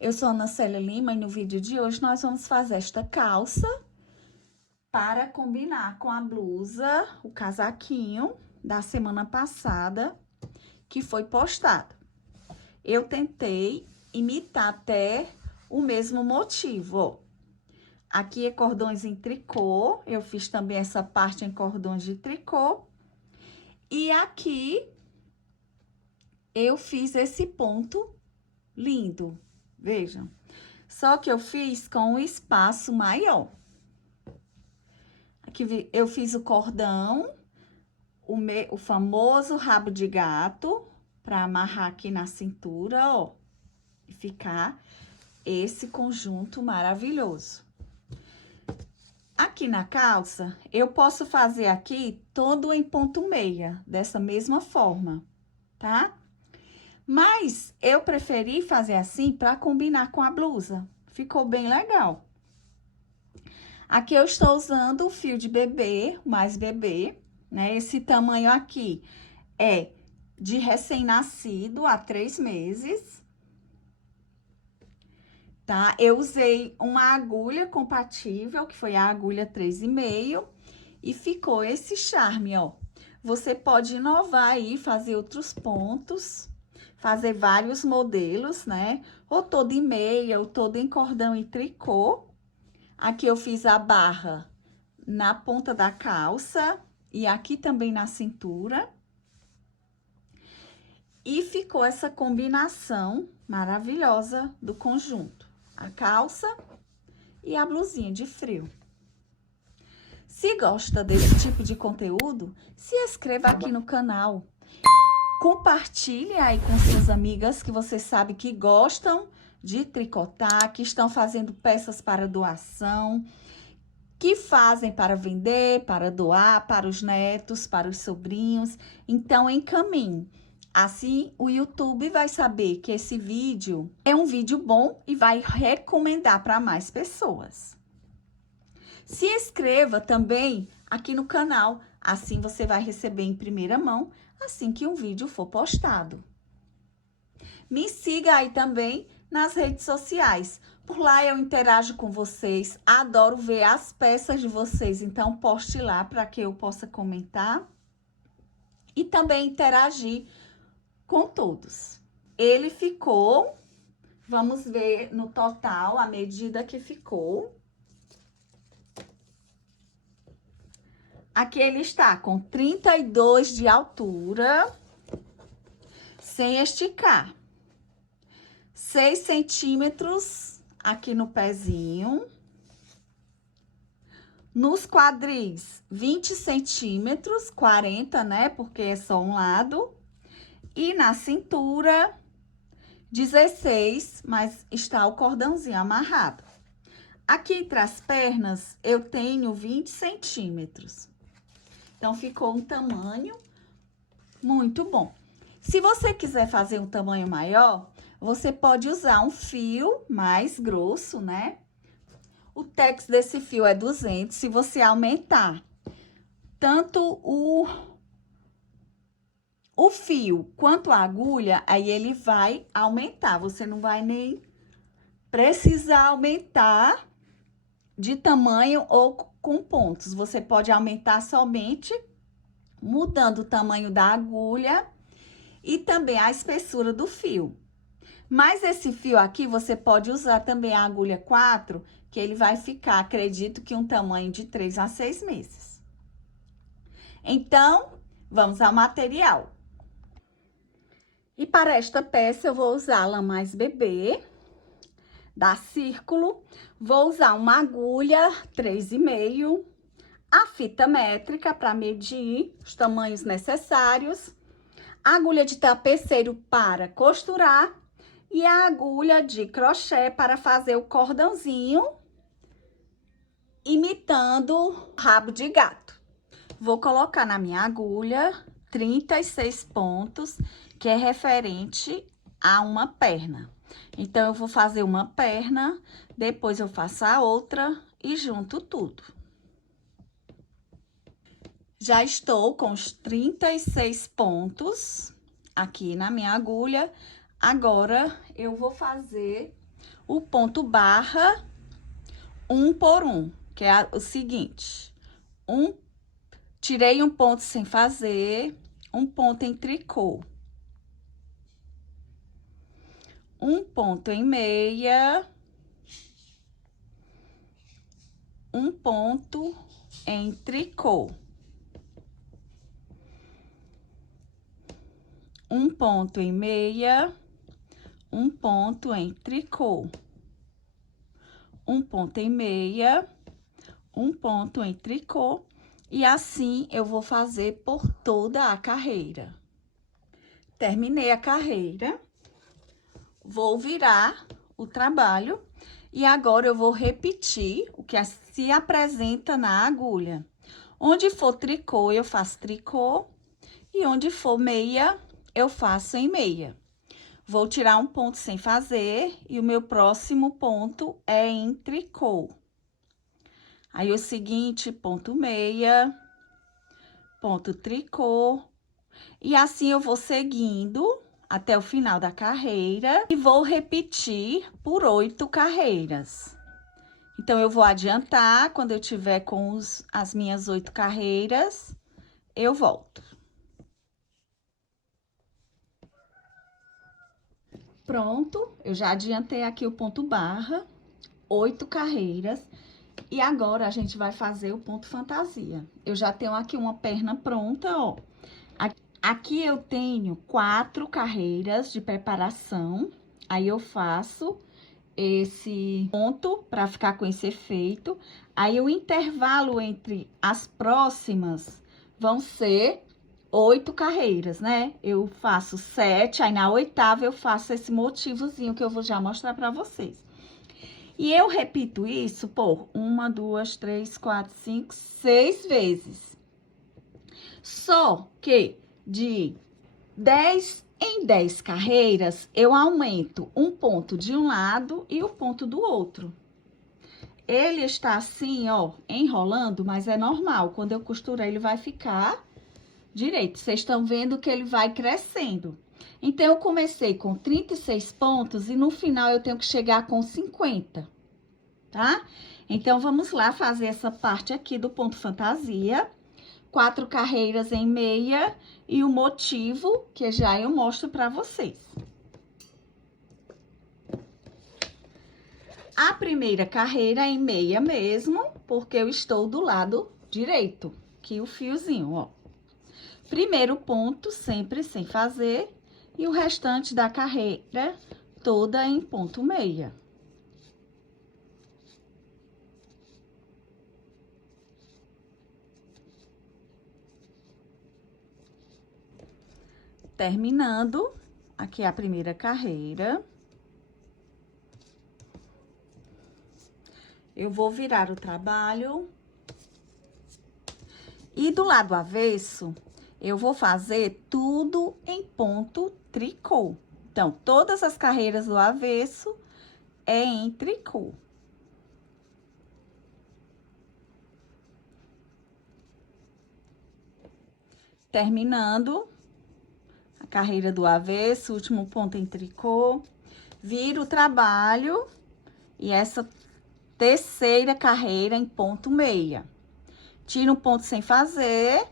Eu sou Ana Célia Lima e no vídeo de hoje nós vamos fazer esta calça para combinar com a blusa, o casaquinho da semana passada que foi postado. Eu tentei imitar até o mesmo motivo, ó. Aqui é cordões em tricô, eu fiz também essa parte em cordões de tricô. E aqui eu fiz esse ponto lindo, vejam. Só que eu fiz com um espaço maior. Aqui eu fiz o cordão, o famoso rabo de gato, para amarrar aqui na cintura, ó. E ficar esse conjunto maravilhoso. Aqui na calça, eu posso fazer aqui todo em ponto meia, dessa mesma forma, tá? Mas eu preferi fazer assim para combinar com a blusa. Ficou bem legal. Aqui eu estou usando o fio de bebê, mais bebê, né? Esse tamanho aqui é de recém-nascido, há 3 meses. Tá? Eu usei uma agulha compatível, que foi a agulha 3,5, e ficou esse charme, ó. Você pode inovar aí, fazer outros pontos, fazer vários modelos, né? Ou todo em meia, ou todo em cordão e tricô. Aqui eu fiz a barra na ponta da calça e aqui também na cintura. E ficou essa combinação maravilhosa do conjunto. A calça e a blusinha de frio. Se gosta desse tipo de conteúdo, se inscreva aqui no canal. Compartilhe aí com suas amigas que você sabe que gostam de tricotar, que estão fazendo peças para doação, que fazem para vender, para doar, para os netos, para os sobrinhos. Então, encaminhe. Assim, o YouTube vai saber que esse vídeo é um vídeo bom e vai recomendar para mais pessoas. Se inscreva também aqui no canal, assim você vai receber em primeira mão, assim que um vídeo for postado. Me siga aí também nas redes sociais. Por lá eu interajo com vocês, adoro ver as peças de vocês, então poste lá para que eu possa comentar e também interagir com todos. Ele ficou, vamos ver no total a medida que ficou. Aqui ele está com 32 de altura, sem esticar. 6 centímetros aqui no pezinho. Nos quadris, 20 centímetros, 40, né? Porque é só um lado. E na cintura, 16, mas está o cordãozinho amarrado. Aqui entre as pernas, eu tenho 20 centímetros. Então, ficou um tamanho muito bom. Se você quiser fazer um tamanho maior, você pode usar um fio mais grosso, né? O tex desse fio é 200, se você aumentar tanto o fio quanto a agulha, aí ele vai aumentar. Você não vai nem precisar aumentar de tamanho ou com pontos. Você pode aumentar somente mudando o tamanho da agulha e também a espessura do fio. Mas esse fio aqui, você pode usar também a agulha 4, que ele vai ficar, acredito que um tamanho de 3 a 6 meses. Então, vamos ao material. E para esta peça, eu vou usar a lã mais bebê, da Círculo. Vou usar uma agulha 3,5, a fita métrica para medir os tamanhos necessários, a agulha de tapeceiro para costurar e a agulha de crochê para fazer o cordãozinho, imitando rabo de gato. Vou colocar na minha agulha 36 pontos, que é referente a uma perna. Então, eu vou fazer uma perna, depois eu faço a outra e junto tudo. Já estou com os 36 pontos aqui na minha agulha. Agora, eu vou fazer o ponto barra 1 por 1, que é o seguinte: tirei um ponto sem fazer, um ponto em tricô, um ponto em meia, um ponto em tricô, um ponto em meia, um ponto em tricô, um ponto em meia, um ponto em tricô, e assim eu vou fazer por toda a carreira. Terminei a carreira, vou virar o trabalho e agora eu vou repetir o que se apresenta na agulha. Onde for tricô, eu faço tricô, e onde for meia, eu faço em meia. Vou tirar um ponto sem fazer e o meu próximo ponto é em tricô. Aí, o seguinte, ponto meia, ponto tricô, e assim eu vou seguindo até o final da carreira e vou repetir por 8 carreiras. Então, eu vou adiantar, quando eu tiver com as minhas 8 carreiras, eu volto. Pronto, eu já adiantei aqui o ponto barra, 8 carreiras. E agora, a gente vai fazer o ponto fantasia. Eu já tenho aqui uma perna pronta, ó. Aqui eu tenho 4 carreiras de preparação. Aí, eu faço esse ponto para ficar com esse efeito. Aí, o intervalo entre as próximas vão ser 8 carreiras, né? Eu faço 7, aí na 8ª eu faço esse motivozinho que eu vou já mostrar para vocês. E eu repito isso por 1, 2, 3, 4, 5, 6 vezes. Só que de 10 em 10 carreiras, eu aumento um ponto de um lado e o ponto do outro. Ele está assim, ó, enrolando, mas é normal. Quando eu costurar, ele vai ficar direito. Vocês estão vendo que ele vai crescendo. Então, eu comecei com 36 pontos e no final eu tenho que chegar com 50, tá? Então, vamos lá fazer essa parte aqui do ponto fantasia. 4 carreiras em meia e o motivo que já eu mostro pra vocês. A primeira carreira é em meia mesmo, porque eu estou do lado direito, aqui o fiozinho, ó. Primeiro ponto, sempre sem fazer, e o restante da carreira toda em ponto meia. Terminando, aqui a primeira carreira. Eu vou virar o trabalho. E do lado avesso, eu vou fazer tudo em ponto tricô. Então, todas as carreiras do avesso é em tricô. Terminando a carreira do avesso, último ponto em tricô, viro o trabalho e essa terceira carreira em ponto meia. Tiro um ponto sem fazer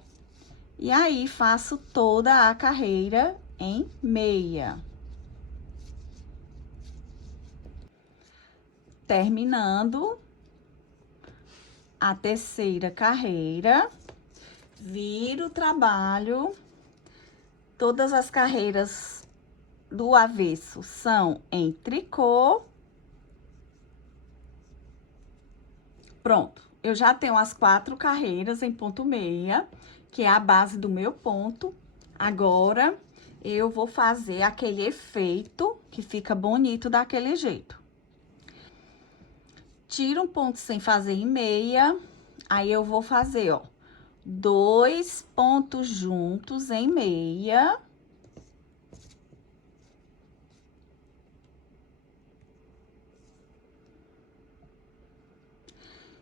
e aí faço toda a carreira em meia. Terminando a terceira carreira, viro o trabalho. Todas as carreiras do avesso são em tricô. Pronto, eu já tenho as 4 carreiras em ponto meia, que é a base do meu ponto. Agora, eu vou fazer aquele efeito que fica bonito daquele jeito. Tiro um ponto sem fazer em meia, aí eu vou fazer, ó, 2 pontos juntos em meia.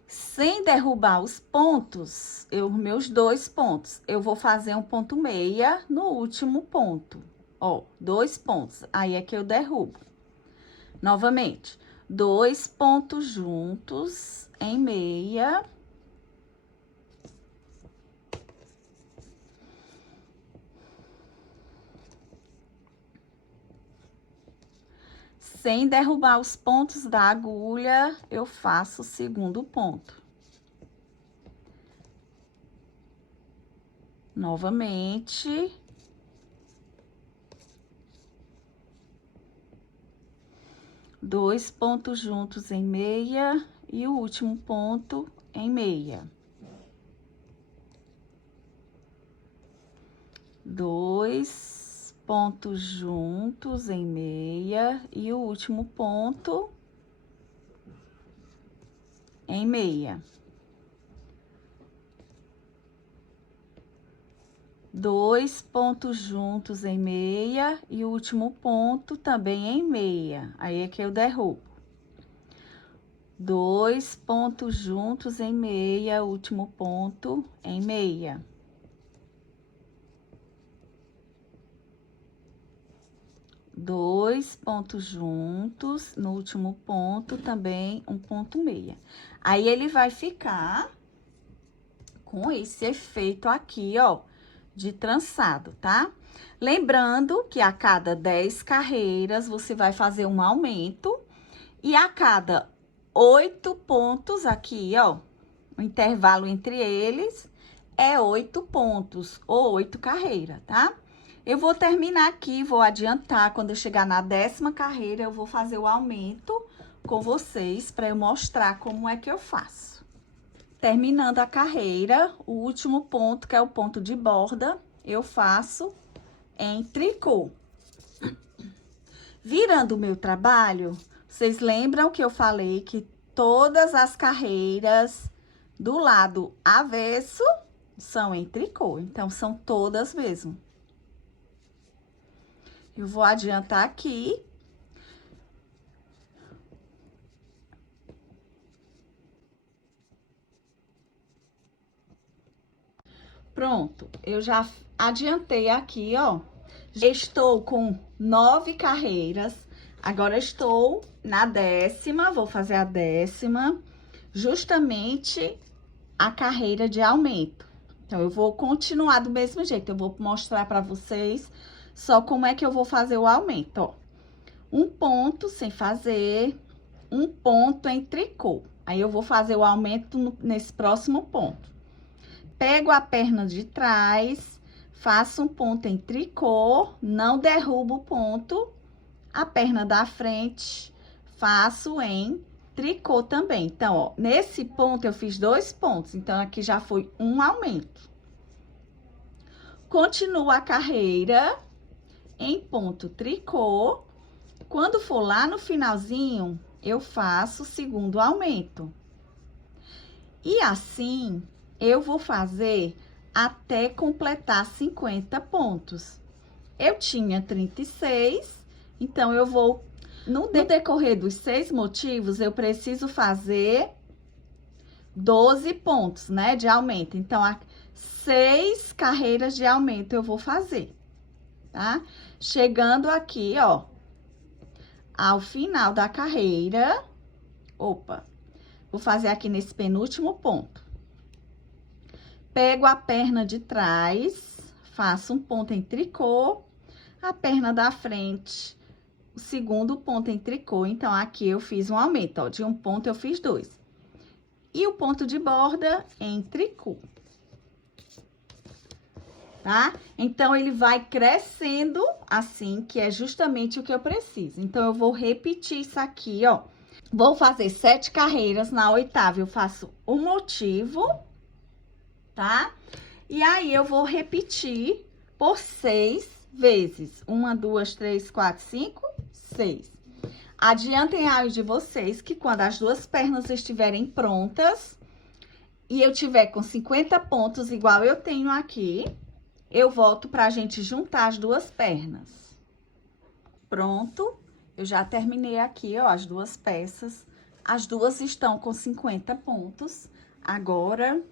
Sem derrubar os pontos, meus 2 pontos, eu vou fazer um ponto meia no último ponto. Ó, 2 pontos, aí é que eu derrubo. Novamente, 2 pontos juntos em meia. Sem derrubar os pontos da agulha, eu faço o segundo ponto. Novamente. Dois pontos juntos em meia e o último ponto em meia. Dois pontos juntos em meia e o último ponto em meia. Dois pontos juntos em meia e o último ponto também em meia. Aí é que eu derrubo. Dois pontos juntos em meia, último ponto em meia. Dois pontos juntos, no último ponto também um ponto meia. Aí, ele vai ficar com esse efeito aqui, ó, de trançado, tá? Lembrando que a cada 10 carreiras, você vai fazer um aumento. E a cada 8 pontos aqui, ó, o intervalo entre eles é 8 pontos ou 8 carreiras, tá? Eu vou terminar aqui, vou adiantar, quando eu chegar na 10ª carreira, eu vou fazer o aumento com vocês, para eu mostrar como é que eu faço. Terminando a carreira, o último ponto, que é o ponto de borda, eu faço em tricô. Virando o meu trabalho, vocês lembram que eu falei que todas as carreiras do lado avesso são em tricô, então são todas mesmo. Eu vou adiantar aqui. Pronto, eu já adiantei aqui, ó. Estou com 9 carreiras, agora estou na 10ª, vou fazer a 10ª, justamente a carreira de aumento. Então, eu vou continuar do mesmo jeito, eu vou mostrar pra vocês só como é que eu vou fazer o aumento, ó. Um ponto sem fazer, um ponto em tricô. Aí, eu vou fazer o aumento nesse próximo ponto. Pego a perna de trás, faço um ponto em tricô, não derrubo o ponto. A perna da frente, faço em tricô também. Então, ó, nesse ponto eu fiz 2 pontos, então aqui já foi um aumento. Continuo a carreira em ponto tricô. Quando for lá no finalzinho, eu faço o segundo aumento. E assim, eu vou fazer até completar 50 pontos. Eu tinha 36, então eu vou... No decorrer dos 6 motivos, eu preciso fazer 12 pontos, né, de aumento. Então, 6 carreiras de aumento eu vou fazer, tá? Chegando aqui, ó, ao final da carreira, vou fazer aqui nesse penúltimo ponto. Pego a perna de trás, faço um ponto em tricô, a perna da frente, o segundo ponto em tricô. Então, aqui eu fiz um aumento, ó, de um ponto eu fiz 2. E o ponto de borda em tricô. Tá? Então, ele vai crescendo assim, que é justamente o que eu preciso. Então, eu vou repetir isso aqui, ó. Vou fazer 7 carreiras, na 8ª eu faço um motivo, tá? E aí, eu vou repetir por 6 vezes. 1, 2, 3, 4, 5, 6. Adiantem aí de vocês que quando as duas pernas estiverem prontas e eu tiver com 50 pontos, igual eu tenho aqui, eu volto pra gente juntar as duas pernas. Pronto, eu já terminei aqui, ó, as duas peças. As duas estão com 50 pontos. Agora,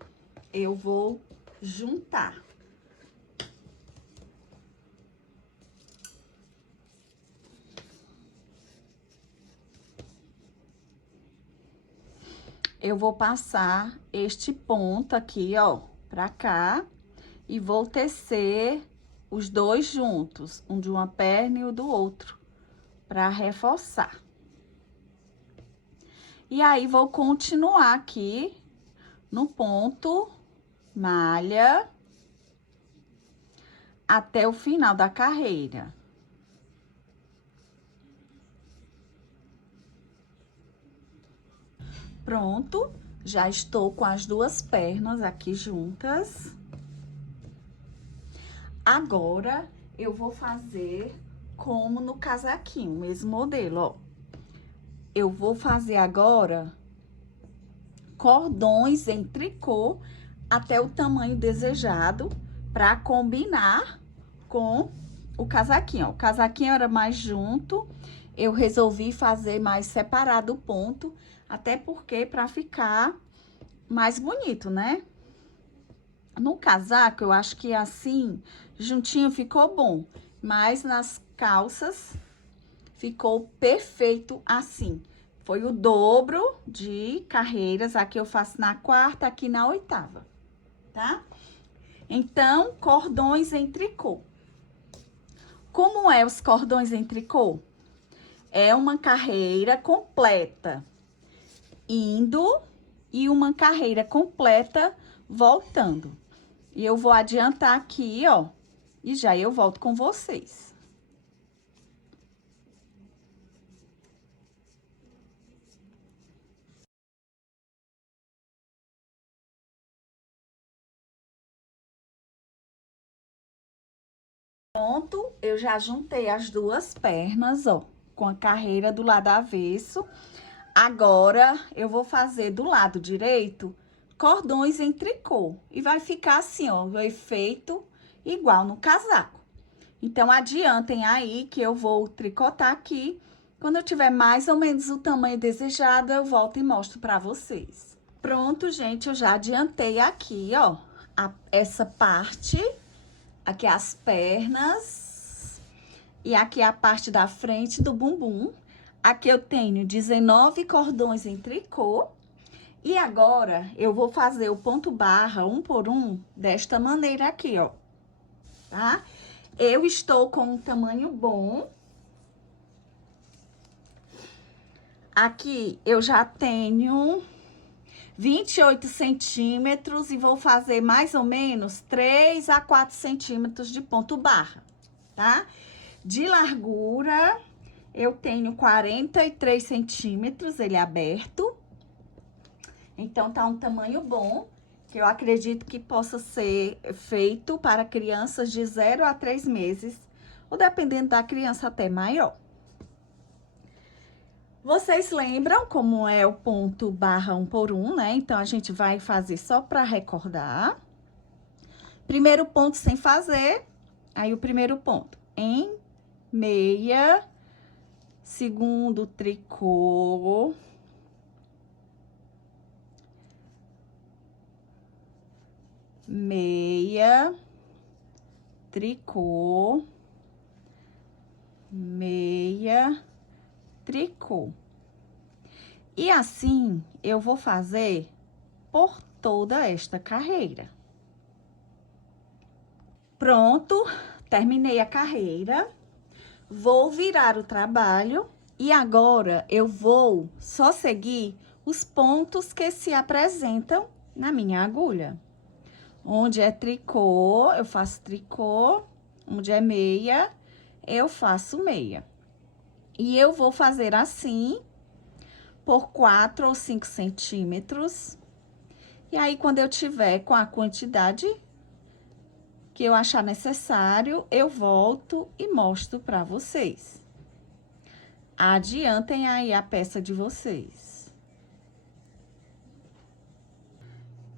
eu vou juntar. eu vou passar este ponto aqui, ó, pra cá. E vou tecer os dois juntos, um de uma perna e o do outro, pra reforçar. E aí, vou continuar aqui no ponto malha até o final da carreira. Pronto, já estou com as duas pernas aqui juntas. Agora, eu vou fazer como no casaquinho, mesmo modelo, ó. Eu vou fazer agora cordões em tricô até o tamanho desejado para combinar com o casaquinho, ó. O casaquinho era mais junto, eu resolvi fazer mais separado o ponto, até porque para ficar mais bonito, né? No casaco, eu acho que assim, juntinho ficou bom, mas nas calças ficou perfeito assim. Foi o dobro de carreiras, aqui eu faço na quarta, aqui na oitava, tá? Então, cordões em tricô. Como é os cordões em tricô? É uma carreira completa indo e uma carreira completa voltando. E eu vou adiantar aqui, ó, e já eu volto com vocês. Pronto, eu já juntei as duas pernas, ó, com a carreira do lado avesso. Agora, eu vou fazer do lado direito cordões em tricô. E vai ficar assim, ó, o efeito igual no casaco. Então, adiantem aí que eu vou tricotar aqui. Quando eu tiver mais ou menos o tamanho desejado, eu volto e mostro pra vocês. Pronto, gente, eu já adiantei aqui, ó, essa parte. Aqui as pernas. E aqui a parte da frente do bumbum. Aqui eu tenho 19 cordões em tricô. E agora, eu vou fazer o ponto barra, um por um, desta maneira aqui, ó. Tá? Eu estou com um tamanho bom. Aqui eu já tenho 28 centímetros e vou fazer mais ou menos 3 a 4 centímetros de ponto barra, tá? De largura, eu tenho 43 centímetros, ele é aberto. Então, tá um tamanho bom, que eu acredito que possa ser feito para crianças de 0 a 3 meses, ou dependendo da criança até maior. Vocês lembram como é o ponto barra 1 por 1, né? Então, a gente vai fazer só para recordar. Primeiro ponto sem fazer, aí o primeiro ponto em meia, segundo tricô, meia, tricô, meia, tricô. E assim, eu vou fazer por toda esta carreira. Pronto, terminei a carreira. Vou virar o trabalho e agora eu vou só seguir os pontos que se apresentam na minha agulha. Onde é tricô, eu faço tricô. Onde é meia, eu faço meia. E eu vou fazer assim, por 4 ou 5 centímetros. E aí, quando eu tiver com a quantidade que eu achar necessário, eu volto e mostro pra vocês. Adiantem aí a peça de vocês.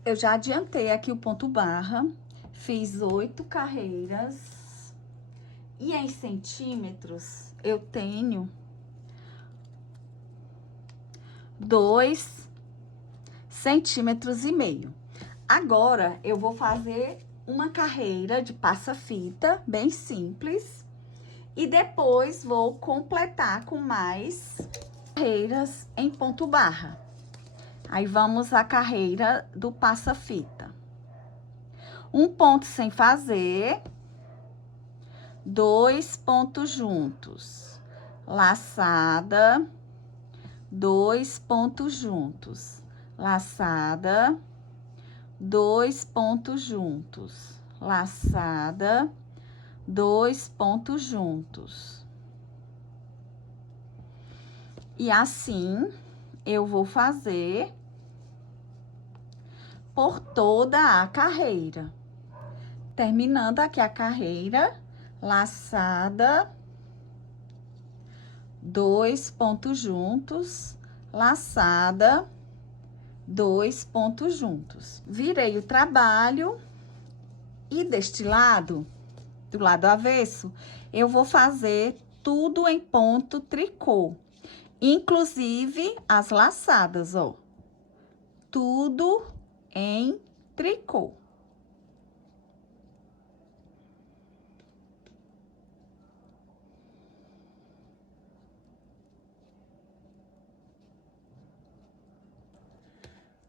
Eu já adiantei aqui o ponto barra, fiz 8 carreiras. E em centímetros, eu tenho 2,5 centímetros. Agora, eu vou fazer uma carreira de passa-fita, bem simples. E depois, vou completar com mais carreiras em ponto barra. Aí, vamos à carreira do passa-fita. Um ponto sem fazer, 2 pontos juntos. Laçada, 2 pontos juntos. Laçada, 2 pontos juntos. Laçada, 2 pontos juntos. E assim, eu vou fazer por toda a carreira. Terminando aqui a carreira, laçada, 2 pontos juntos, laçada, 2 pontos juntos. Virei o trabalho e deste lado, do lado avesso, eu vou fazer tudo em ponto tricô, inclusive as laçadas, ó. Tudo em tricô.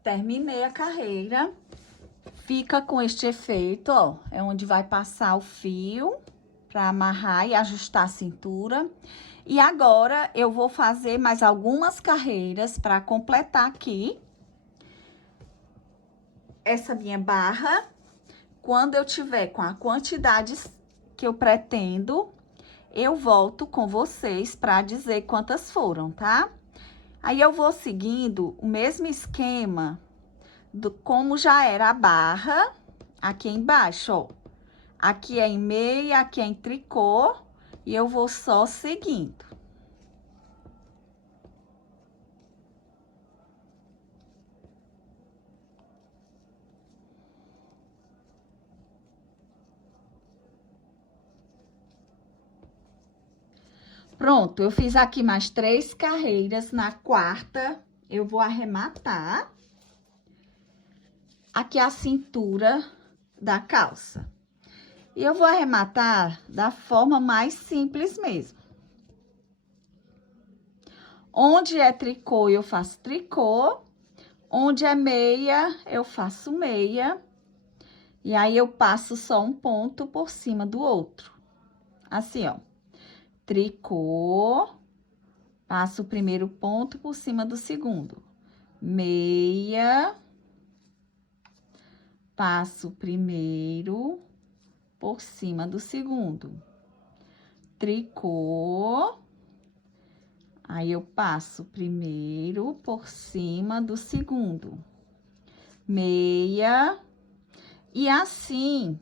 Terminei a carreira, fica com este efeito, ó, é onde vai passar o fio para amarrar e ajustar a cintura. E agora, eu vou fazer mais algumas carreiras para completar aqui essa minha barra. Quando eu tiver com a quantidade que eu pretendo, eu volto com vocês para dizer quantas foram, tá? Aí, eu vou seguindo o mesmo esquema do como já era a barra aqui embaixo, ó. Aqui é em meia, aqui é em tricô, e eu vou só seguindo. Pronto, eu fiz aqui mais 3 carreiras. Na quarta, eu vou arrematar aqui a cintura da calça. E eu vou arrematar da forma mais simples mesmo. Onde é tricô, eu faço tricô. Onde é meia, eu faço meia. E aí, eu passo só um ponto por cima do outro. Assim, ó. Tricô, passo o primeiro ponto por cima do segundo. Meia, passo o primeiro por cima do segundo. Tricô, aí eu passo o primeiro por cima do segundo. Meia, e assim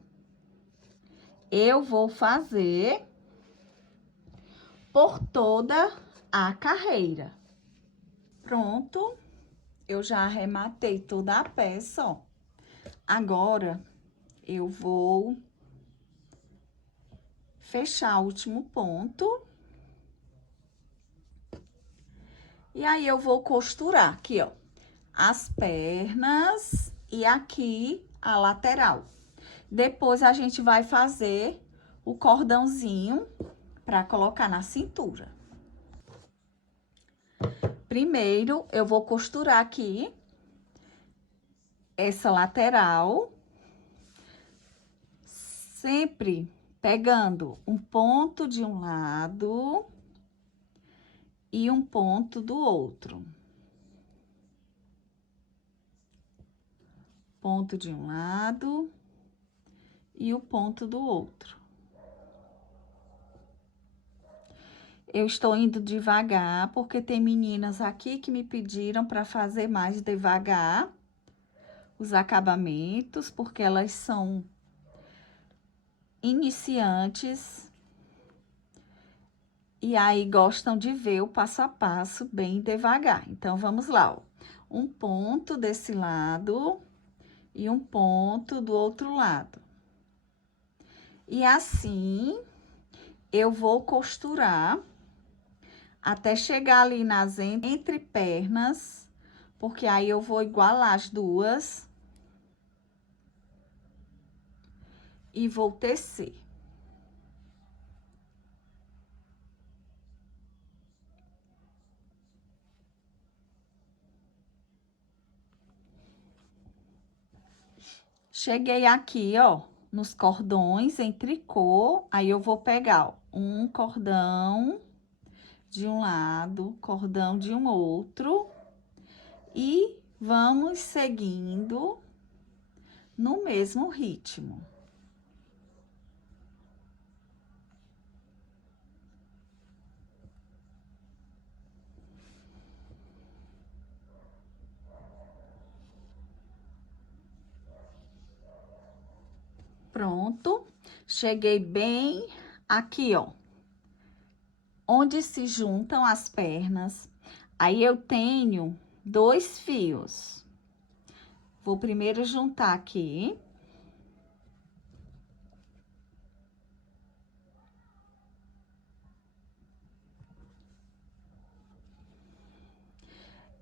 eu vou fazer por toda a carreira. Pronto, eu já arrematei toda a peça, ó. Agora, eu vou fechar o último ponto. E aí, eu vou costurar aqui, ó, as pernas e aqui a lateral. Depois, a gente vai fazer o cordãozinho para colocar na cintura. Primeiro, eu vou costurar aqui essa lateral, sempre pegando um ponto de um lado e um ponto do outro. Ponto de um lado e o ponto do outro. Eu estou indo devagar, porque tem meninas aqui que me pediram para fazer mais devagar os acabamentos, porque elas são iniciantes e aí gostam de ver o passo a passo bem devagar. Então, vamos lá, ó. Um ponto desse lado e um ponto do outro lado. E assim, eu vou costurar até chegar ali nas entrepernas, porque aí eu vou igualar as duas e vou tecer. Cheguei aqui, ó, nos cordões em tricô, aí eu vou pegar, ó, um cordão de um lado, cordão de um outro, e vamos seguindo no mesmo ritmo. Pronto, cheguei bem aqui, ó, onde se juntam as pernas. Aí eu tenho 2 fios. Vou primeiro juntar aqui.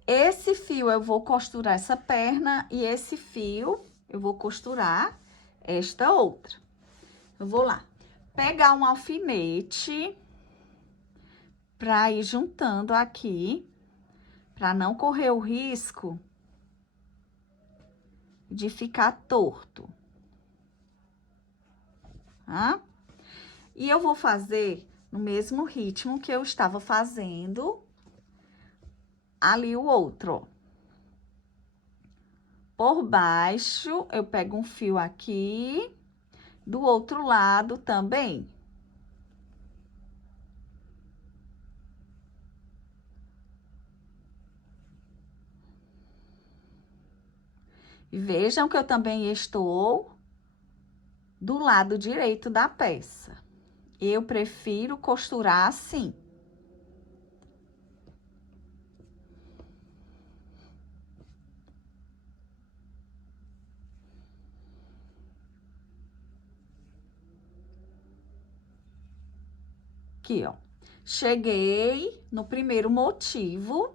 Esse fio eu vou costurar essa perna e esse fio eu vou costurar esta outra. Eu vou lá pegar um alfinete para ir juntando aqui, para não correr o risco de ficar torto, tá? E eu vou fazer no mesmo ritmo que eu estava fazendo ali o outro, ó. Por baixo, eu pego um fio aqui, do outro lado também. E vejam que eu também estou do lado direito da peça. Eu prefiro costurar assim. Aqui, ó. Cheguei no primeiro motivo.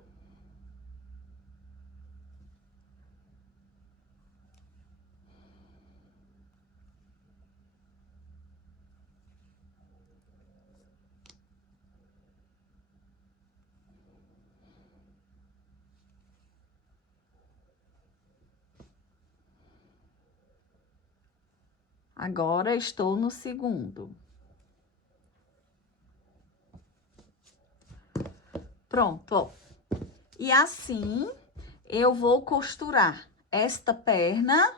Agora, estou no segundo. Pronto, ó. E assim, eu vou costurar esta perna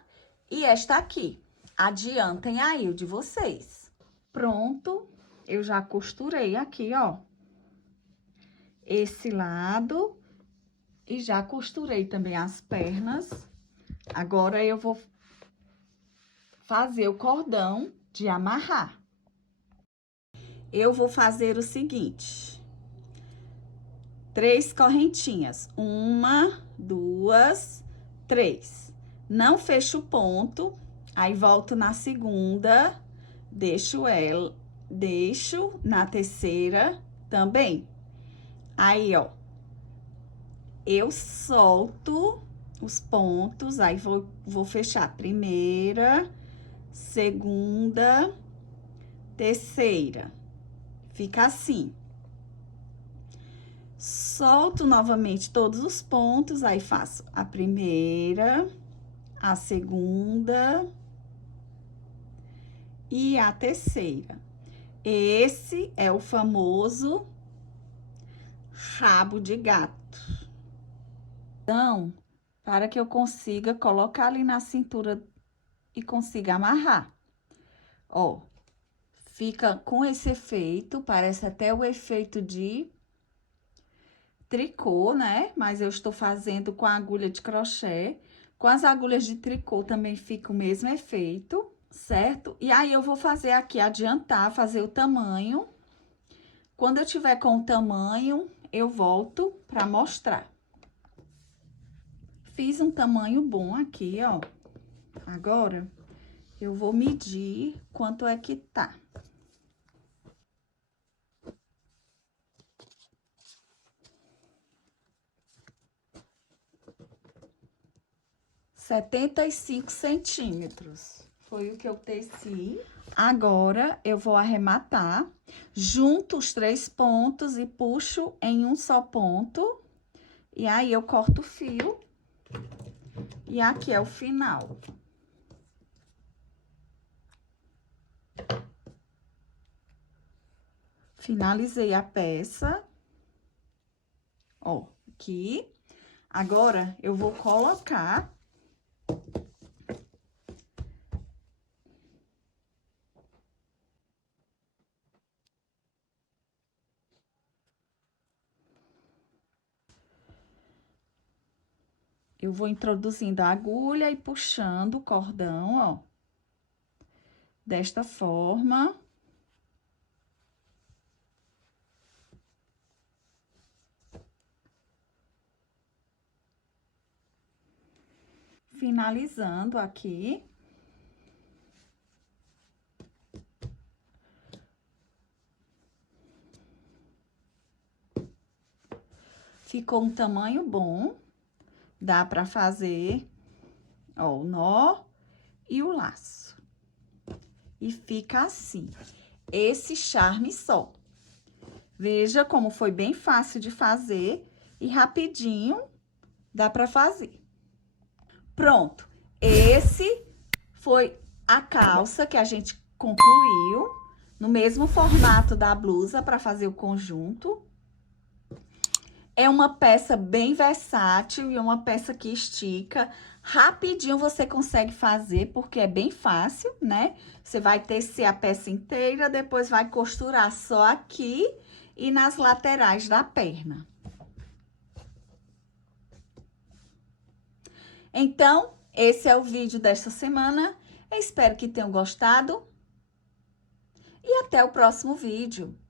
e esta aqui. Adiantem aí o de vocês. Pronto, eu já costurei aqui, ó. Esse lado. E já costurei também as pernas. Agora, eu vou fazer o cordão de amarrar. Eu vou fazer o seguinte: 3 correntinhas. 1, 2, 3. Não fecho o ponto, aí volto na segunda, deixo na terceira também. Aí, ó, eu solto os pontos, aí vou fechar primeira, segunda, terceira. Fica assim. Solto novamente todos os pontos, aí faço a primeira, a segunda e a terceira. Esse é o famoso rabo de gato. Então, para que eu consiga colocar ali na cintura e consiga amarrar. Ó, fica com esse efeito, parece até o efeito de tricô, né? Mas eu estou fazendo com a agulha de crochê. Com as agulhas de tricô também fica o mesmo efeito, certo? E aí, eu vou fazer aqui, adiantar, fazer o tamanho. Quando eu tiver com o tamanho, eu volto para mostrar. Fiz um tamanho bom aqui, ó. Agora, eu vou medir quanto é que tá. R$ 75 foi o que eu teci. Agora, eu vou arrematar, junto os 3 pontos e puxo em um só ponto. E aí, eu corto o fio. E aqui é o final. Finalizei a peça. Ó, aqui. Agora, eu vou colocar... Eu vou introduzindo a agulha e puxando o cordão, ó. Desta forma. Finalizando aqui. Ficou um tamanho bom. Dá pra fazer, ó, o nó e o laço. E fica assim, esse charme só. Veja como foi bem fácil de fazer e rapidinho dá pra fazer. Pronto, esse foi a calça que a gente concluiu, no mesmo formato da blusa para fazer o conjunto. É uma peça bem versátil e uma peça que estica. Rapidinho você consegue fazer, porque é bem fácil, né? Você vai tecer a peça inteira, depois vai costurar só aqui e nas laterais da perna. Então, esse é o vídeo desta semana. Eu espero que tenham gostado. E até o próximo vídeo.